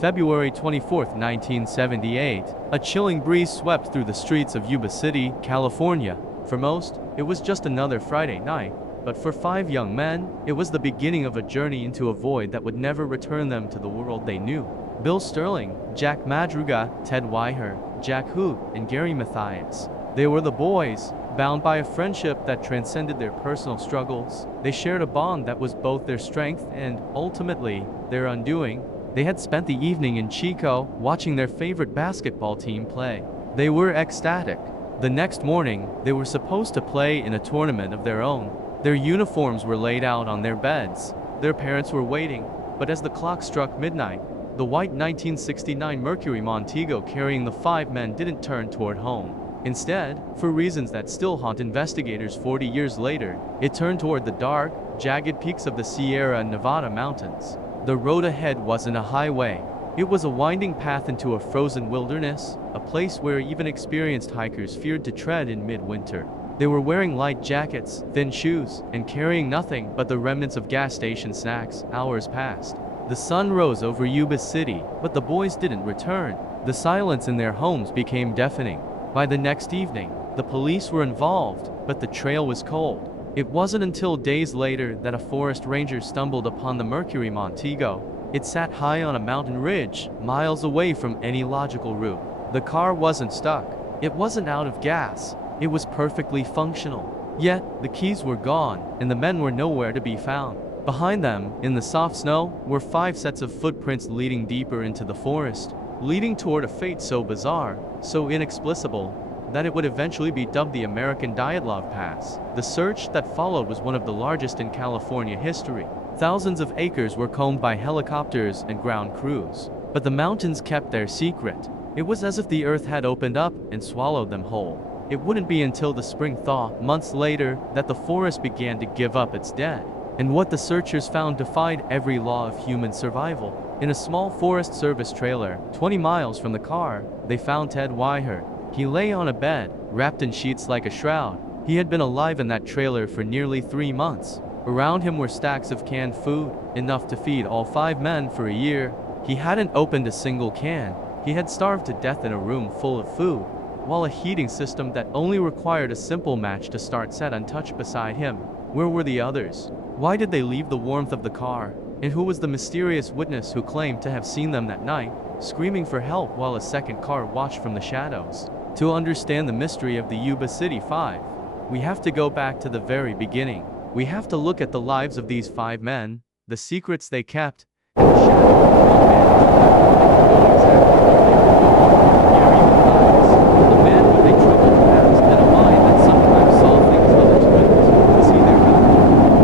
February 24, 1978, a chilling breeze swept through the streets of Yuba City, California. For most, it was just another Friday night, but for 5 young men, it was the beginning of a journey into a void that would never return them to the world they knew. Bill Sterling, Jack Madruga, Ted Weiher, Jack Hoot, and Gary Mathias. They were the boys, bound by a friendship that transcended their personal struggles. They shared a bond that was both their strength and, ultimately, their undoing. They had spent the evening in Chico, watching their favorite basketball team play. They were ecstatic. The next morning, they were supposed to play in a tournament of their own. Their uniforms were laid out on their beds. Their parents were waiting, but as the clock struck midnight, the white 1969 Mercury Montego carrying the 5 men didn't turn toward home. Instead, for reasons that still haunt investigators 40 years later, it turned toward the dark, jagged peaks of the Sierra Nevada mountains. The road ahead wasn't a highway. It was a winding path into a frozen wilderness, a place where even experienced hikers feared to tread in midwinter. They were wearing light jackets, thin shoes, and carrying nothing but the remnants of gas station snacks. Hours passed. The sun rose over Yuba City, but the boys didn't return. The silence in their homes became deafening. By the next evening, the police were involved, but the trail was cold. It wasn't until days later that a forest ranger stumbled upon the Mercury Montego. It sat high on a mountain ridge, miles away from any logical route. The car wasn't stuck. It wasn't out of gas. It was perfectly functional. Yet, the keys were gone, and the men were nowhere to be found. Behind them, in the soft snow, were 5 sets of footprints leading deeper into the forest, leading toward a fate so bizarre, so inexplicable, that it would eventually be dubbed the American Dyatlov Pass. The search that followed was one of the largest in California history. Thousands of acres were combed by helicopters and ground crews. But the mountains kept their secret. It was as if the earth had opened up and swallowed them whole. It wouldn't be until the spring thaw, months later, that the forest began to give up its dead. And what the searchers found defied every law of human survival. In a small Forest Service trailer, 20 miles from the car, they found Ted Weiher. He lay on a bed, wrapped in sheets like a shroud. He had been alive in that trailer for nearly 3 months. Around him were stacks of canned food, enough to feed all 5 men for a year. He hadn't opened a single can. He had starved to death in a room full of food, while a heating system that only required a simple match to start sat untouched beside him. Where were the others? Why did they leave the warmth of the car? And who was the mysterious witness who claimed to have seen them that night, screaming for help while a second car watched from the shadows? To understand the mystery of the Yuba City 5, we have to go back to the very beginning. We have to look at the lives of these 5 men, the secrets they kept, and the shadow of one man who never really exactly where they were going. Gary Mathias, a man with a troubled past and a mind that sometimes saw things others couldn't. Was he their guide?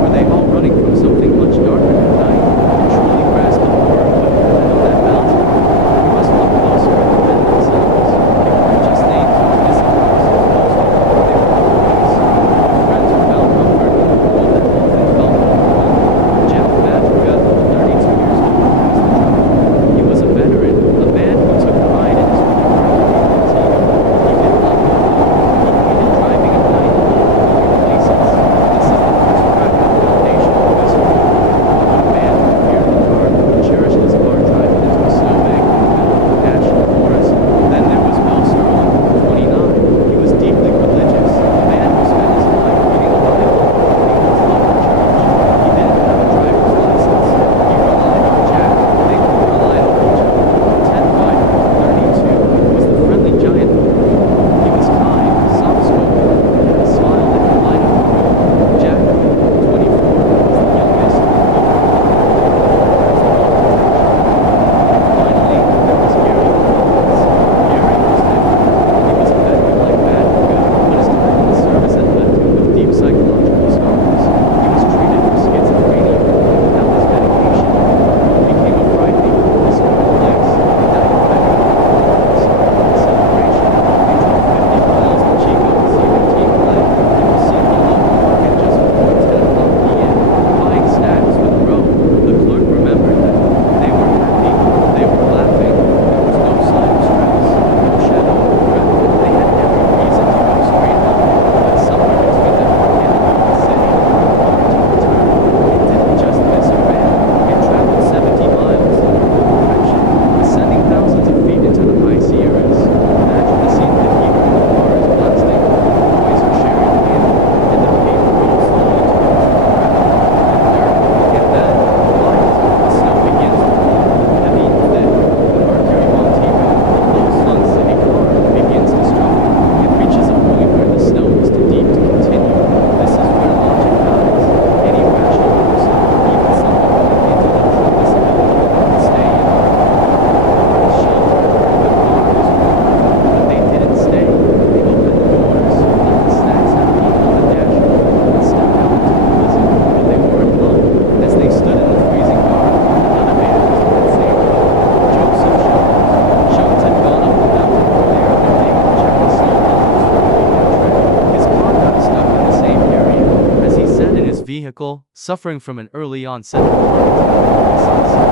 Were they all running from something much darker than night, and truly grasped the horror of what happened on that mountain? We must look closer at the men themselves. They weren't just names of missing persons posted. They were boys, friends who found comfort in a world that often felt overwhelming. Jack Madruga, 32 years old, was the suffering from an early onset of heart attack.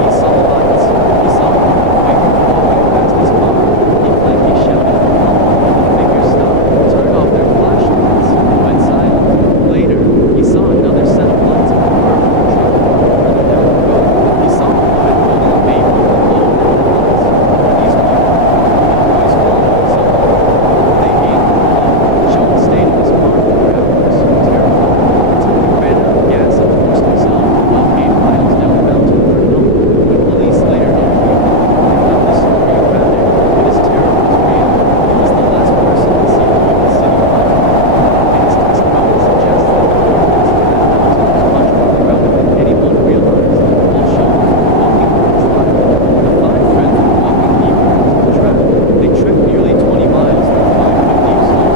He saw lights. He saw a group of figures walking past his car. He claimed he shouted for help, but the figures stopped, turned off their flashlights, and went silent. Later, he saw another set of lights of a car from a truck. Further down the road, he saw a woman holding a baby with a low on her lights. These people, the boys following someone. They aimed below. Sean stayed in his car for hours, terrified, until he ran out of gas and forced himself to walk 8 miles down the mountain for help. When police later interviewed him, they found this story emphatic, but his terror was real. He was the last person to see the Yuba City fire, and his testimony suggests that the wilderness of that mountain was much more crowded than anyone realized. While Sean was walking for his life, the 5 friends were walking deeper into the track. They trekked nearly 20 miles through 5-foot deep snow,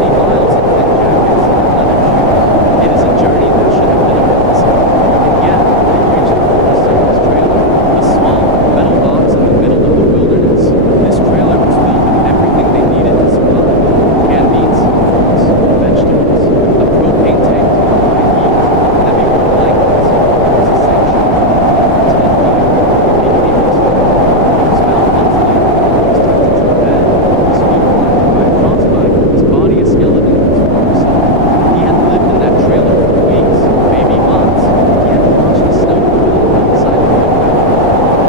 20 miles in thick jackets and leather shoes. It is a journey that should have been a blessing. And yet, they reached the Forest Service trailer, a small, metal box in the middle of the wilderness. This trailer was filled with everything they needed to survive. Canned meats, fruits, vegetables, a propane tank to provide heat, heavy wool blankets. It was essential. After 10 miles, it became a tube. He was found months later. He was tucked into a bed, his feet blackened by frostbite, his body a skeleton of its former self. He had lived in that trailer for weeks, maybe months. He had watched the snow develop outside the window,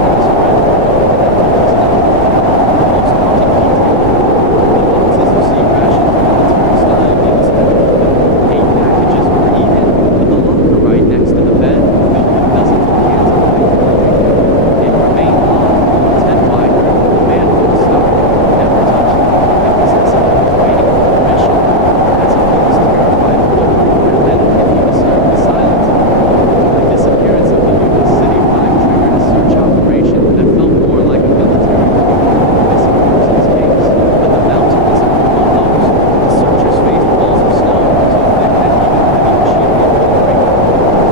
and his friend reported that he was not the most haunting detail. The boxes received rations military-style meals every day. 8 packages were eaten, but the locker right next to the bed filled with dozens of cans of high-quality food. It remained locked. Ted Wider, the man from the start, never touched it. It was as if he was waiting for permission, as if he was terrified of what would happen if he disturbed the silence of the world. The disappearance of the Yuba City 5 triggered a search operation that felt more like a military coup than a missing persons case. But the mountain was a brutal host. The searchers faced walls of snow so thick that even heavy machinery couldn't break them.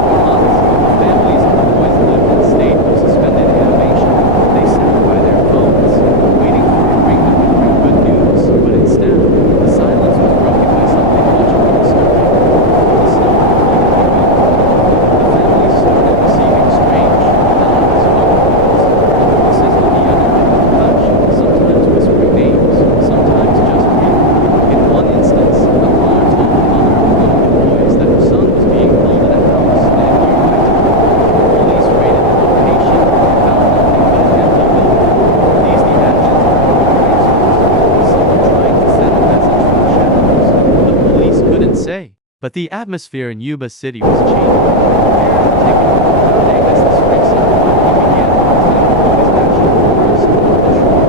For months, the families of the boys lived in a state of suspended animation. They sat by their phones, waiting for a ring that would bring good news, but instead, the silence was broken by something much more disturbing. The snow completely melted. The families started receiving strange, ominous phone calls. Voices on the other end of the hush, sometimes whispering names, sometimes just breathing. In one instance, a caller told the mother of one of the boys that her son was being held in a house in a nearby town. Police raided the location and found nothing but an empty building. Were these the actions of ordinary soldiers, or was someone trying to send a message from the shadows? The police couldn't say. But the atmosphere in Yuba City was changing. Fear had taken over the day as the spring sun finally began to reclaim the Yuba's national forest. The shore,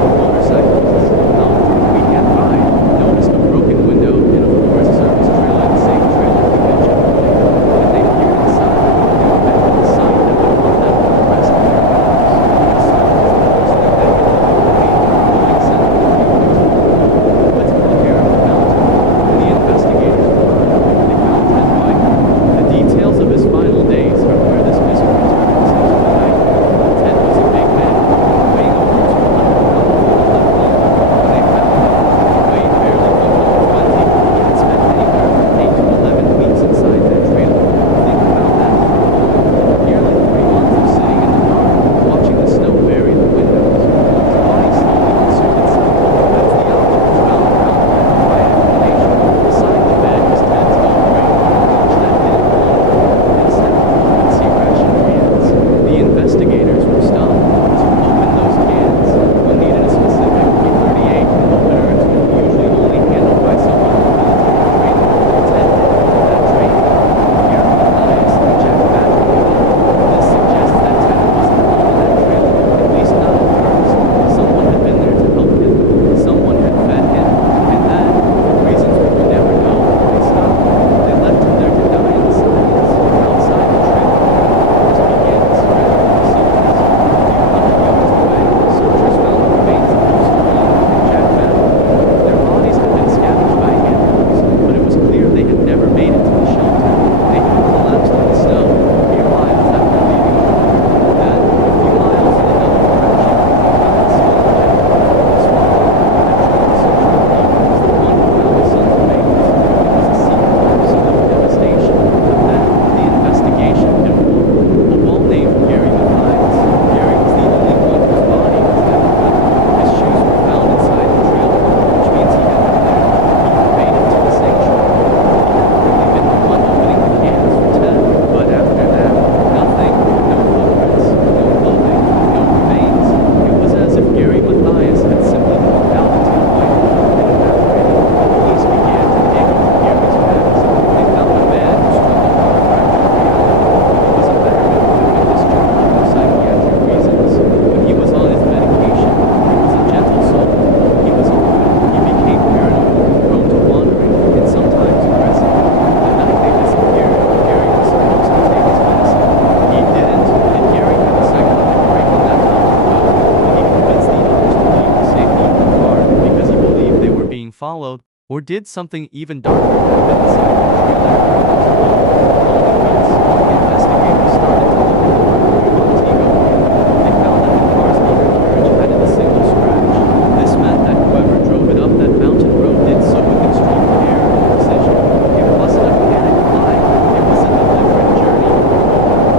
the motorcyclists, out for a weekend ride, noticed a broken window in a Forest Service trailer, the same trailer we mentioned earlier. When they peered inside, they were met with a sign that would haunt them for the rest of their lives. The sign was the first thing that hit them in the brain, knowing sent the feeling to "Let's take care of the mountain." When the investigators arrived, they found Ted Wider followed, or did something even darker happen inside the trailer? Investigators started to look at the Montego. They found that the car's undercarriage hadn't a single scratch. This meant that whoever drove it up that mountain road did so with extreme care and precision. It wasn't a panic flight, it was a deliberate journey.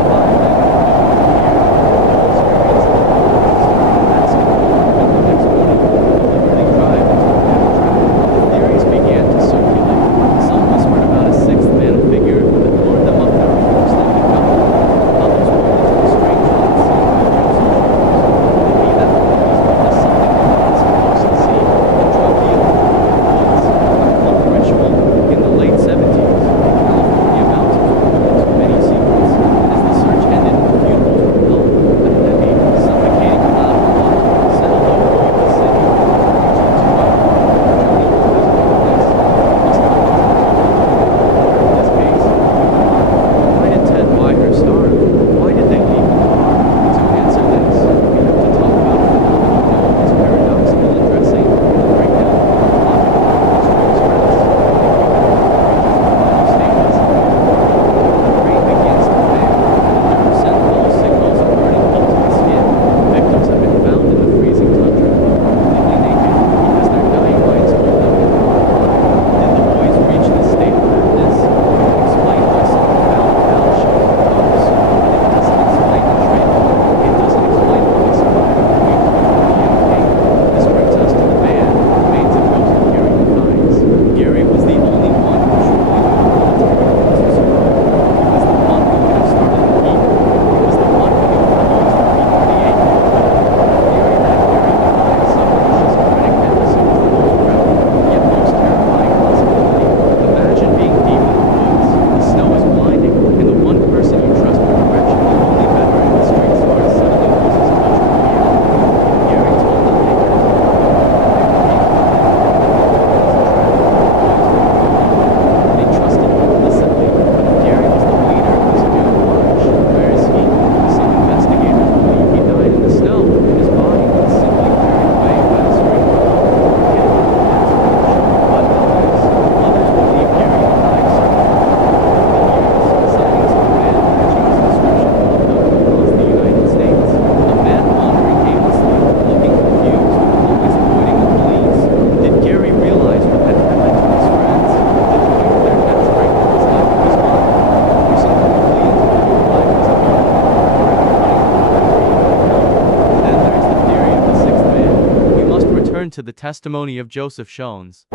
Five men theories began to circulate. Some whispered about a sixth man figure who had lured them up their course like a couple. Others pointed to the strange light seen by Joseph Jones. Maybe that the police witnessed something they weren't supposed to see. A drug deal in the woods, a cult ritual. In the late 70s, the California mountains were home to many secrets. As the search ended and the funerals were held, a heavy, suffocating cloud of fog settled over Yuba City. Why did Ted Weiher starve? Why did they leave the car? To answer this, we have to talk about a phenomenon known as paradoxical addressing, the breakdown of pathological extreme stress. Final stages. The brain begins to fail. The nerves send false signals of burning heat to the skin. Victims have been found in the freezing tundra, completely naked, because their dying minds told them to go on. Did the boys reach this state of madness? It can explain why some found found shows of ghosts, but it doesn't explain the trend. It doesn't explain why they survived the week before the campaign. This brings us to the band, remains of Joseph Gary Mathias. Gary was the only one who truly knew the military rules to survive. He was the one who could have started the heat. He was the one who knew how to use the P-38 gun. The theory that Gary Mathias suffered a schizophrenic episode is the most prevalent, yet most terrifying possibility. Imagine being deep in the woods, the snow is blinding, and the one person you trust for direction, the only veteran in the streets guard, suddenly loses touch with reality. Gary told them they could have gone. They trusted him implicitly, but if Gary was the leader of this new march, where is he? Some investigators believe he died in the snow, and his body was simply carried away by the spring fog. Again, that's but others believe Gary Mathias survived. Over the years, sightings of a man matching his description popped up across the United States. A man wandering aimlessly, looking confused, always avoiding the police. Did Gary realize what had happened to his friends? To the point of their death strengthened his life was gone. Forcing them to flee into a new life as a monk, forever running from the memory of the hell. Then there is the theory of the sixth man. We must return to the testimony of Joseph Jones.